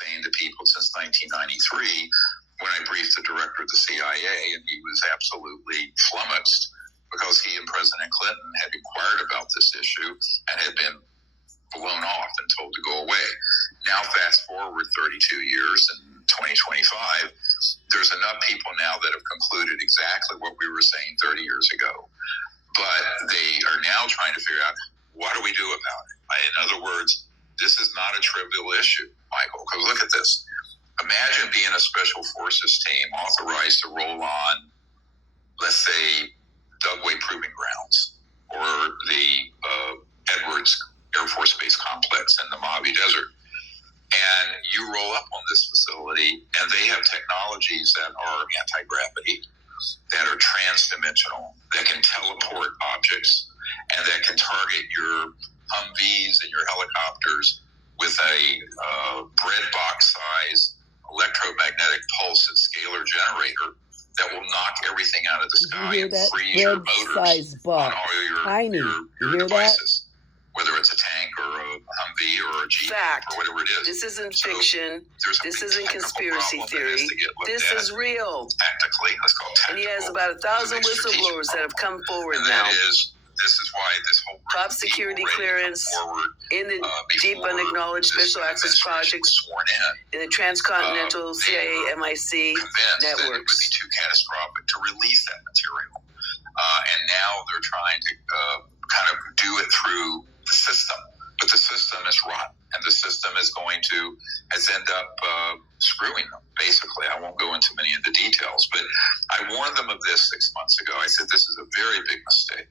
saying to people since 1993 when I briefed the director of the CIA, and he was absolutely flummoxed because he and President Clinton had inquired about this issue and had been blown off and told to go away. Now, fast forward 32 years in 2025, there's enough people now that have concluded exactly what we were saying 30 years ago. But they are now trying to figure out, what do we do about it? In other words, this is not a trivial issue, Michael, because look at this. Imagine being a special forces team authorized to roll on, let's say, Dugway Proving Grounds or the Edwards Air Force Base Complex in the Mojave Desert. And you roll up on this facility, and they have technologies that are anti-gravity, that are trans-dimensional, that can teleport objects, and that can target your Humvees and your helicopters with a bread box size electromagnetic pulse and scalar generator that will knock everything out of the sky and freeze your motors on all your devices, whether it's a tank or a Humvee or a Jeep or whatever it is. This isn't fiction. This isn't conspiracy theory. This is real. Tactically, let's call it tactical. And he has about 1,000 whistleblowers that have come forward now. This is why this whole top security clearance in the deep unacknowledged special access projects in the transcontinental CIA MIC networks. It would be too catastrophic to release that material. And now they're trying to kind of do it through the system. But the system is rotten, and the system has end up screwing them, basically. I won't go into many of the details, but I warned them of this 6 months ago. I said, this is a very big mistake.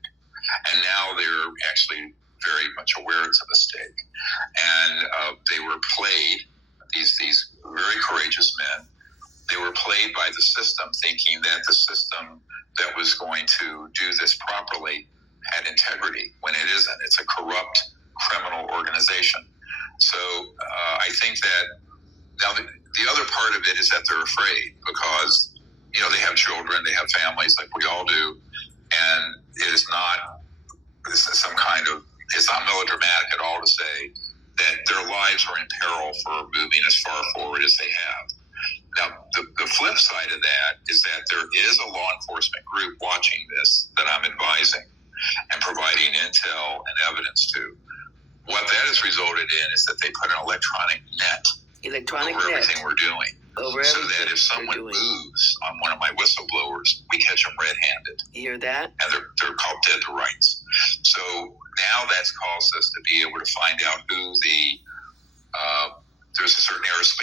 And now they're actually very much aware it's a mistake. And they were played, these very courageous men, they were played by the system, thinking that the system that was going to do this properly had integrity, when it isn't. It's a corrupt criminal organization. So I think that now the other part of it is that they're afraid because, they have children, they have families like we all do, and it is not it's not melodramatic at all to say that their lives are in peril for moving as far forward as they have. Now, the flip side of that is that there is a law enforcement group watching this that I'm advising and providing intel and evidence to. What that has resulted in is that they put an electronic net over everything we're doing. So that if someone moves on one of my whistleblowers, we catch them red-handed. You hear that? And they're called dead to rights. So now that's caused us to be able to find out who there's a certain aerospace